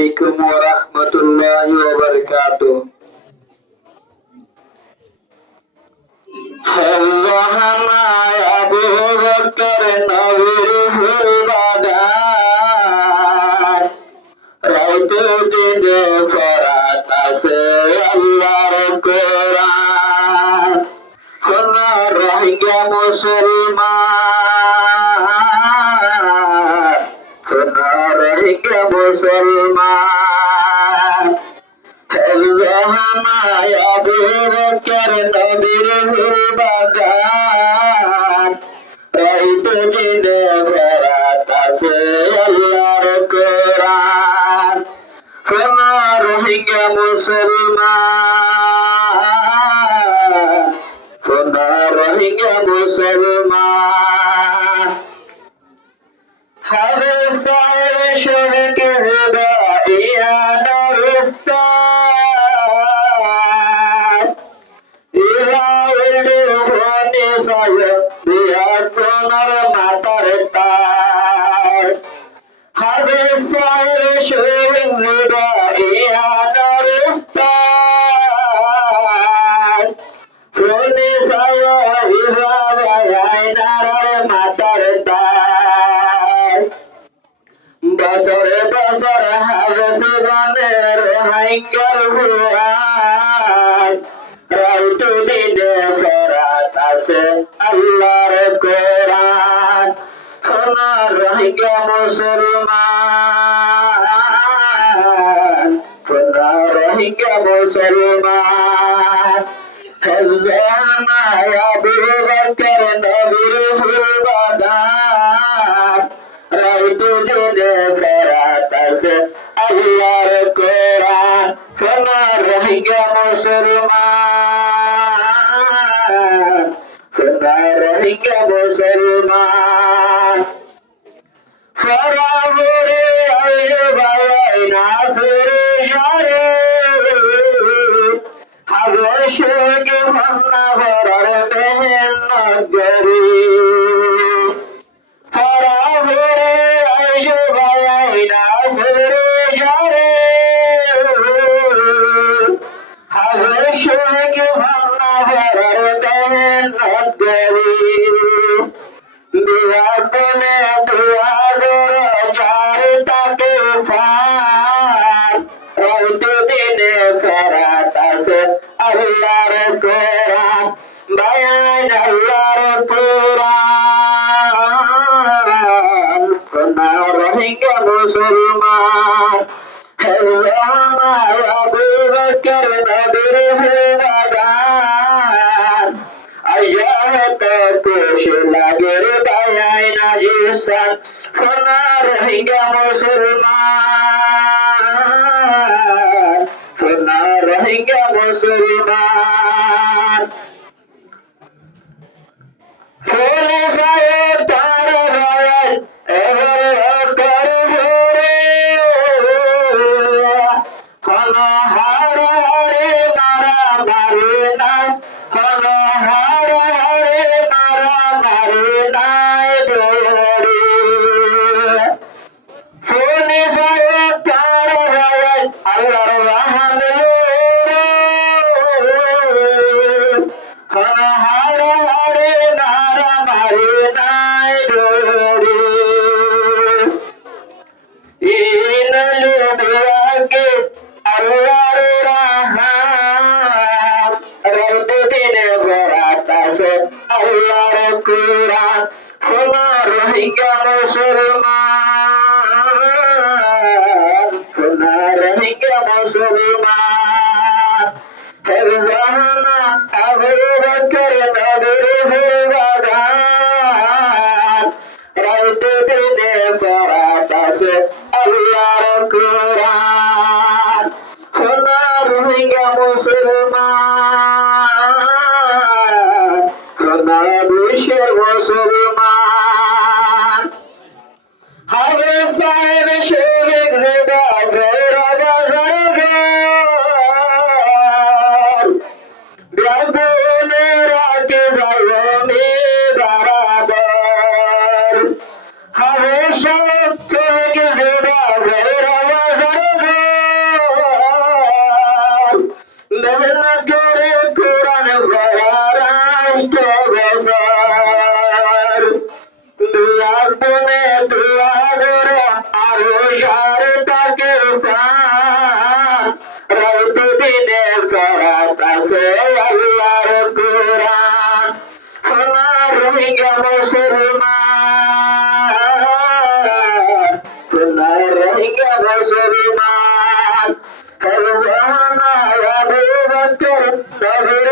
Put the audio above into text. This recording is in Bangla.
আলাইকুম ওয়া রাহমাতুল্লাহি ওয়া বারাকাতুহু। হাফজাহানায় আবু বকর নবীর ফুল বাগান, রাইতে দিনে পড়াতাছে আল্লাহর কোরআন। শোনো রোহিঙ্গা মুসলমান, শোনো রোহিঙ্গা মুসলমান, হাফজাহানায় আবু বকর নবীর ফুল বাগান, রাইতে দিনে পড়াতাছে আল্লাহর কোরআন। শোনো রোহিঙ্গা মুসলমান, শোনো রোহিঙ্গা মুসলমান, হাবশার শরকে দাইয়ানার উস্তাদ, ইরাউল হনে সায়দ দিয়া কোনার মাতার তার। হাবশার শরকে দাইয়ানার উস্তাদ, হনে সায়দ ইরাউল মাতার তার। বছরে বছর হাবশি বনে রোহিঙ্গার ভুয়ান, রাইতে দিনে পড়াতাছে আল্লাহর কোরআন। শোনো রোহিঙ্গা মুসলমান, শোনো রোহিঙ্গা মুসলমান, হাফজাহানায় আবু বকর নবীর ফুল বাগান, রাইতে দিনে পড়াতাছে আল্লাহর কোরআন। শোনো রোহিঙ্গা মুসলমান, শোনো রোহিঙ্গা মুসলমান, ফরাভরে আইবাই নাসরে ইয়ারে, হাবশকে ভান্না ভরার মেহনত গরি। ফরাভরে আইবাই নাসরে ইয়ারে, হাবশকে ভান্না ভরার মেহনত গরি। বিয়াপনে দুয়াগর চার তাকে ফার, রাইতে দিনে পড়াতাছে আল্লাহর কোরআন। বায়ান আল্লাহর কোরআন, শোনো রোহিঙ্গা মুসলমান, হাফজাহানায় আবু বকর নবীর ফুল বাগান, আয়াত খুশি লাগে রে বায়াই নাজিসান। শোনো রোহিঙ্গা মুসলমান, শোনো রোহিঙ্গা মুসলমান, ফুলে সায়দ তার বায়ান এবার কর ভরে। শোনো হারে হারে মারা মারে নাই, শোনো হারে হারে মারা মারে নাই দৌড়ে। ফুলে সায়দ তার বায়ান আল্লাহর রহমত, শোনো হারে হারে মারা মারে নাই দৌড়ে। ইনালু দুয়াকে আল্লাহর রহমান, রাইতে দিনে পড়াতাছে আল্লাহর কোরআন। শোনো রোহিঙ্গা মুসলমান, শোনো রোহিঙ্গা মুসলমান, হাফজাহানা আবু বকর নবীর ফুল বাগান, রাইতে দিনে পড়াতাছে আল্লাহর কোরআন। শোনো রোহিঙ্গা মুসলমান, শোনো বিশ্বের মুসলমান, হাবশার শরীক জেদা ভৈরা বাজার ঘর, বেগুনের মুসলমান। ফরজানা আবু বকর নবীর